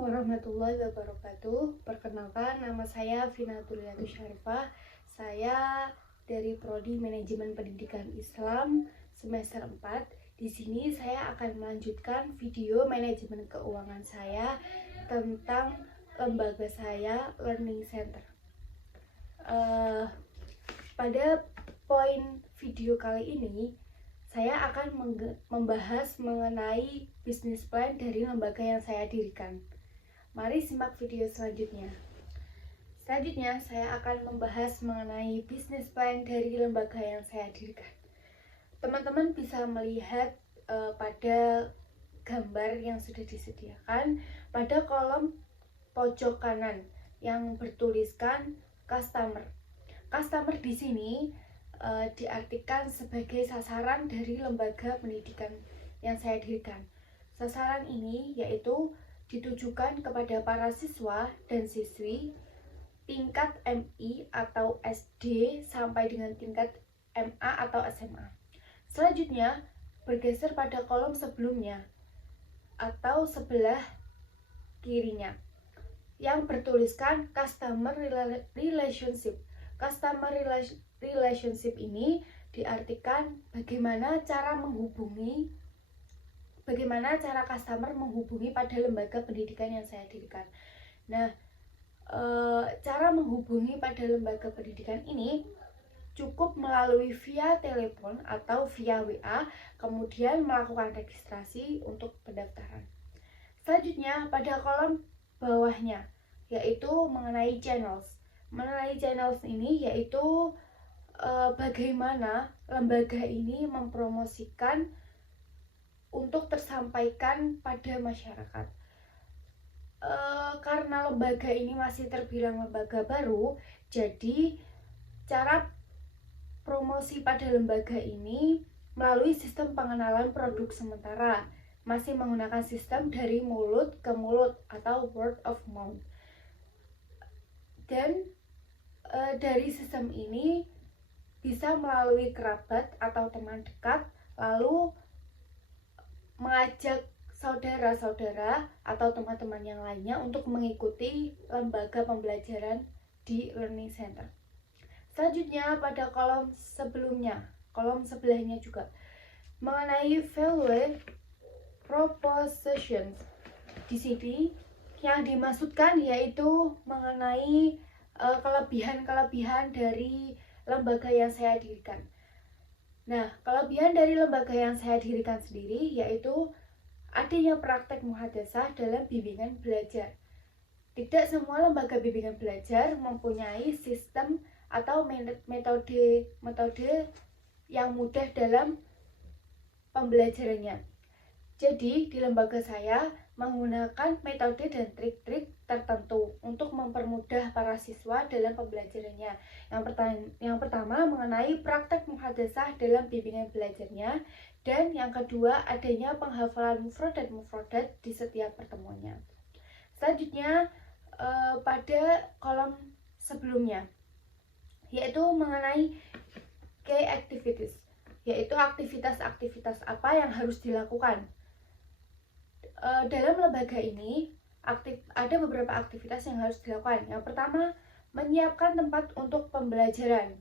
warahmatullahi wabarakatuh. Perkenalkan, nama saya Vina Tuliatu Syarifah. Saya dari Prodi Manajemen Pendidikan Islam semester 4. Di sini saya akan melanjutkan video manajemen keuangan saya tentang lembaga saya, Learning Center. Pada poin video kali ini, saya akan membahas mengenai bisnis plan dari lembaga yang saya dirikan. Mari simak video selanjutnya. Selanjutnya, saya akan membahas mengenai bisnis plan dari lembaga yang saya dirikan. Teman-teman bisa melihat pada gambar yang sudah disediakan pada kolom pojok kanan yang bertuliskan customer. Customer di sini diartikan sebagai sasaran dari lembaga pendidikan yang saya dirikan. Sasaran ini yaitu ditujukan kepada para siswa dan siswi tingkat MI atau SD sampai dengan tingkat MA atau SMA. Selanjutnya, bergeser pada kolom sebelumnya atau sebelah kirinya yang bertuliskan customer relationship. Customer relationship ini diartikan bagaimana cara customer menghubungi pada lembaga pendidikan yang saya dirikan. Nah, cara menghubungi pada lembaga pendidikan ini cukup melalui via telepon atau via WA, kemudian melakukan registrasi untuk pendaftaran. Selanjutnya pada kolom bawahnya yaitu mengenai channels. Mengenai channels ini yaitu bagaimana lembaga ini mempromosikan untuk tersampaikan pada masyarakat. Karena lembaga ini masih terbilang lembaga baru, jadi cara promosi pada lembaga ini melalui sistem pengenalan produk sementara, masih menggunakan sistem dari mulut ke mulut atau word of mouth. Dan dari sistem ini bisa melalui kerabat atau teman dekat, lalu mengajak saudara-saudara atau teman-teman yang lainnya untuk mengikuti lembaga pembelajaran di Learning Center. Selanjutnya pada kolom sebelumnya, kolom sebelahnya juga mengenai value propositions. Di sini yang dimaksudkan yaitu mengenai kelebihan-kelebihan dari lembaga yang saya dirikan. Nah, kelebihan dari lembaga yang saya dirikan sendiri yaitu adanya praktek muhadasah dalam bimbingan belajar. Tidak semua lembaga bimbingan belajar mempunyai sistem atau metode yang mudah dalam pembelajarannya. Jadi, di lembaga saya menggunakan metode dan trik-trik tertentu untuk mempermudah para siswa dalam pembelajarannya. Yang pertama mengenai praktek muhadasah dalam bimbingan belajarnya, dan yang kedua adanya penghafalan mufradat di setiap pertemuannya. Selanjutnya pada kolom sebelumnya yaitu mengenai key activities, yaitu aktivitas-aktivitas apa yang harus dilakukan. Dalam lembaga ini ada beberapa aktivitas yang harus dilakukan. Yang pertama, menyiapkan tempat untuk pembelajaran.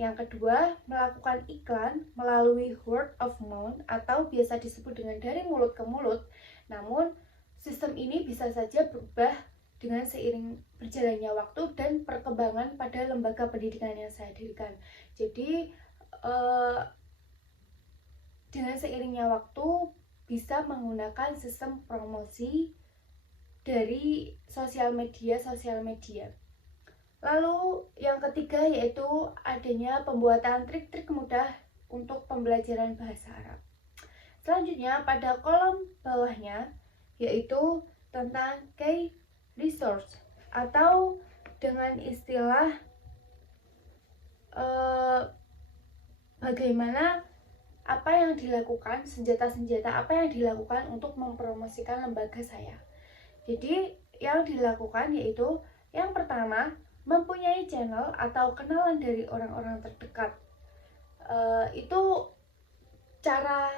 Yang kedua, melakukan iklan melalui word of mouth atau biasa disebut dengan dari mulut ke mulut. Namun, sistem ini bisa saja berubah dengan seiring berjalannya waktu dan perkembangan pada lembaga pendidikan yang saya dirikan. Jadi, dengan seiringnya waktu bisa menggunakan sistem promosi dari sosial media. Lalu yang ketiga yaitu adanya pembuatan trik-trik mudah untuk pembelajaran bahasa Arab. Selanjutnya pada kolom bawahnya yaitu tentang key resource atau dengan istilah bagaimana apa yang dilakukan, senjata-senjata apa yang dilakukan untuk mempromosikan lembaga saya. Jadi yang dilakukan yaitu yang pertama, mempunyai channel atau kenalan dari orang-orang terdekat. Itu cara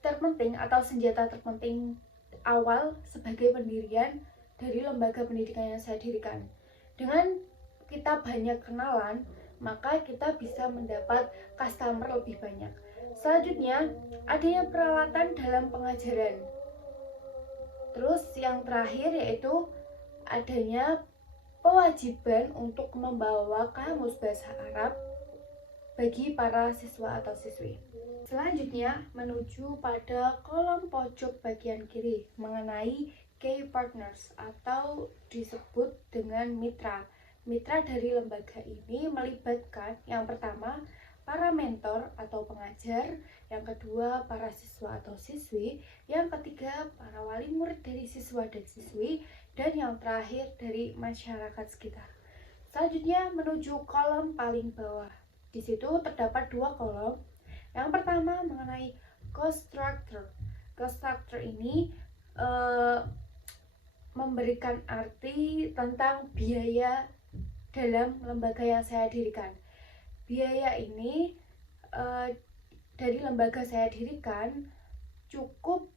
terpenting atau senjata terpenting awal sebagai pendirian dari lembaga pendidikan yang saya dirikan. Dengan kita banyak kenalan, maka kita bisa mendapat customer lebih banyak. Selanjutnya, adanya peralatan dalam pengajaran. Terus yang terakhir yaitu adanya kewajiban untuk membawa kamus bahasa Arab bagi para siswa atau siswi. Selanjutnya menuju pada kolom pojok bagian kiri mengenai key partners atau disebut dengan mitra. Mitra dari lembaga ini melibatkan yang pertama para mentor atau pengajar, yang kedua para siswa atau siswi, yang ketiga para wali murid dari siswa dan siswi, dan yang terakhir dari masyarakat sekitar. Selanjutnya menuju kolom paling bawah. Di situ terdapat dua kolom. Yang pertama mengenai cost structure. Cost structure ini memberikan arti tentang biaya dalam lembaga yang saya dirikan. Biaya ini dari lembaga saya dirikan cukup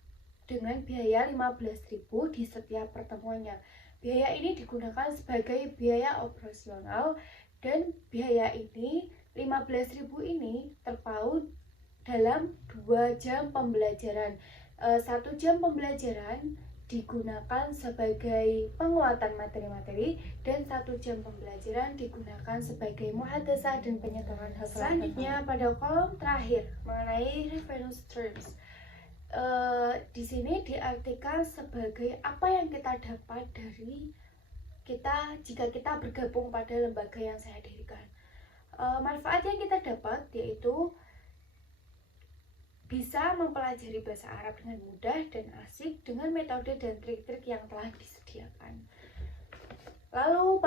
dengan biaya 15.000 di setiap pertemuannya. Biaya ini digunakan sebagai biaya operasional dan biaya ini 15.000 ini terpaut dalam 2 jam pembelajaran. 1 jam pembelajaran digunakan sebagai penguatan materi-materi dan 1 jam pembelajaran digunakan sebagai muhadzatsah dan penyegaran hafalan. Selanjutnya pada kolom terakhir mengenai revenue streams. Di sini diartikan sebagai apa yang kita dapat dari jika kita bergabung pada lembaga yang saya dirikan. Manfaat yang kita dapat yaitu bisa mempelajari bahasa Arab dengan mudah dan asik dengan metode dan trik-trik yang telah disediakan. Lalu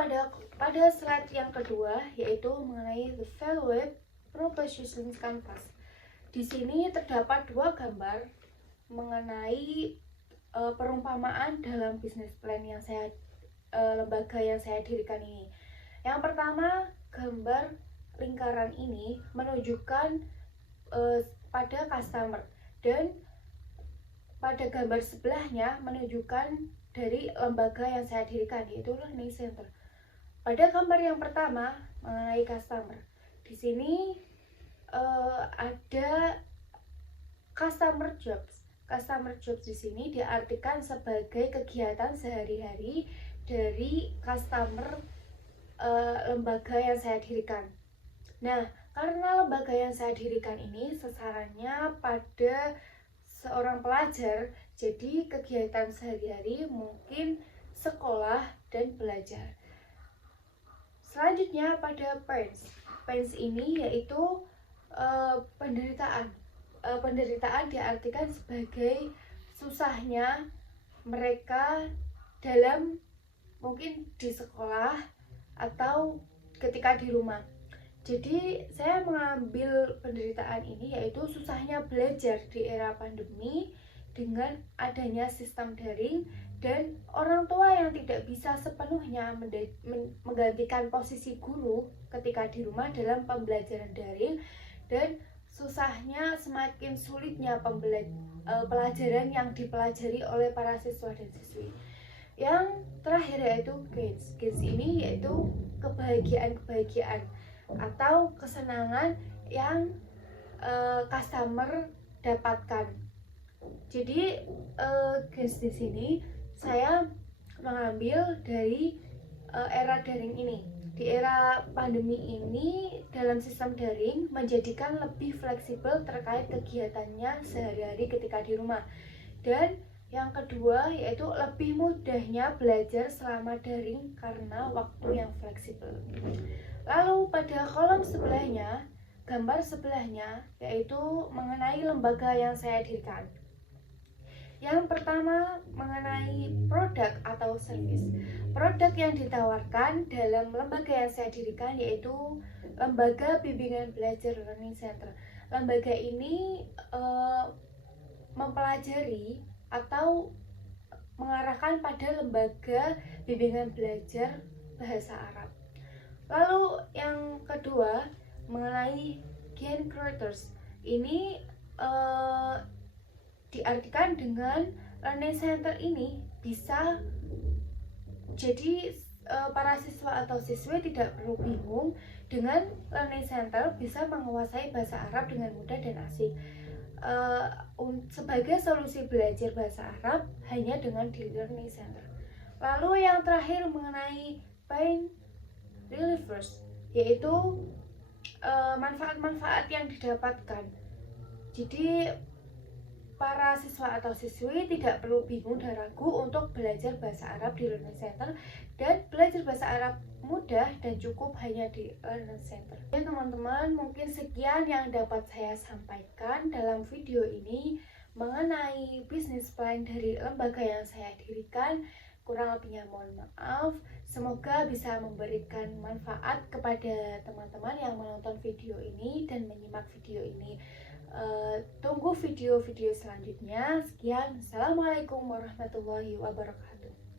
pada slide yang kedua yaitu mengenai the Value Proposition Canvas. Di sini terdapat dua gambar mengenai perumpamaan dalam business plan yang lembaga yang saya dirikan ini. Yang pertama, gambar lingkaran ini menunjukkan pada customer, dan pada gambar sebelahnya menunjukkan dari lembaga yang saya dirikan, yaitu Learning Center. Pada gambar yang pertama mengenai customer, di sini ada customer jobs. Customer jobs di sini diartikan sebagai kegiatan sehari-hari dari customer lembaga yang saya dirikan. Nah, karena lembaga yang saya dirikan ini sasarannya pada seorang pelajar, jadi kegiatan sehari-hari mungkin sekolah dan belajar. Selanjutnya pada pains. Pains ini yaitu penderitaan. Penderitaan diartikan sebagai susahnya mereka dalam mungkin di sekolah atau ketika di rumah. Jadi saya mengambil penderitaan ini yaitu susahnya belajar di era pandemi dengan adanya sistem daring dan orang tua yang tidak bisa sepenuhnya menggantikan posisi guru ketika di rumah dalam pembelajaran daring, dan susahnya semakin sulitnya pelajaran yang dipelajari oleh para siswa dan siswi. Yang terakhir yaitu gains. Gains ini yaitu kebahagiaan atau kesenangan yang customer dapatkan. Jadi gains di sini saya mengambil dari era daring ini. Di era pandemi ini dalam sistem daring menjadikan lebih fleksibel terkait kegiatannya sehari-hari ketika di rumah. Dan yang kedua yaitu lebih mudahnya belajar selama daring karena waktu yang fleksibel. Lalu pada kolom sebelahnya, gambar sebelahnya yaitu mengenai lembaga yang saya dirikan. Yang pertama mengenai produk atau service. Produk yang ditawarkan dalam lembaga yang saya dirikan yaitu Lembaga Bimbingan Belajar Learning Center. Lembaga ini mempelajari atau mengarahkan pada lembaga bimbingan belajar bahasa Arab. Lalu yang kedua mengenai gain creators. Ini diartikan dengan Learning Center ini bisa Jadi para siswa atau siswi tidak perlu bingung, dengan Learning Center bisa menguasai bahasa Arab dengan mudah dan asik. Sebagai solusi belajar bahasa Arab hanya dengan di Learning Center. Lalu yang terakhir mengenai Paint Really First, yaitu manfaat-manfaat yang didapatkan. Jadi para siswa atau siswi tidak perlu bingung dan ragu untuk belajar bahasa Arab di Learning Center, dan belajar bahasa Arab mudah dan cukup hanya di Learning Center. Ya teman-teman, mungkin sekian yang dapat saya sampaikan dalam video ini mengenai bisnis plan dari lembaga yang saya dirikan. Kurang lebihnya mohon maaf. Semoga bisa memberikan manfaat kepada teman-teman yang menonton video ini dan menyimak video ini. Tunggu video-video selanjutnya. Sekian, assalamualaikum warahmatullahi wabarakatuh.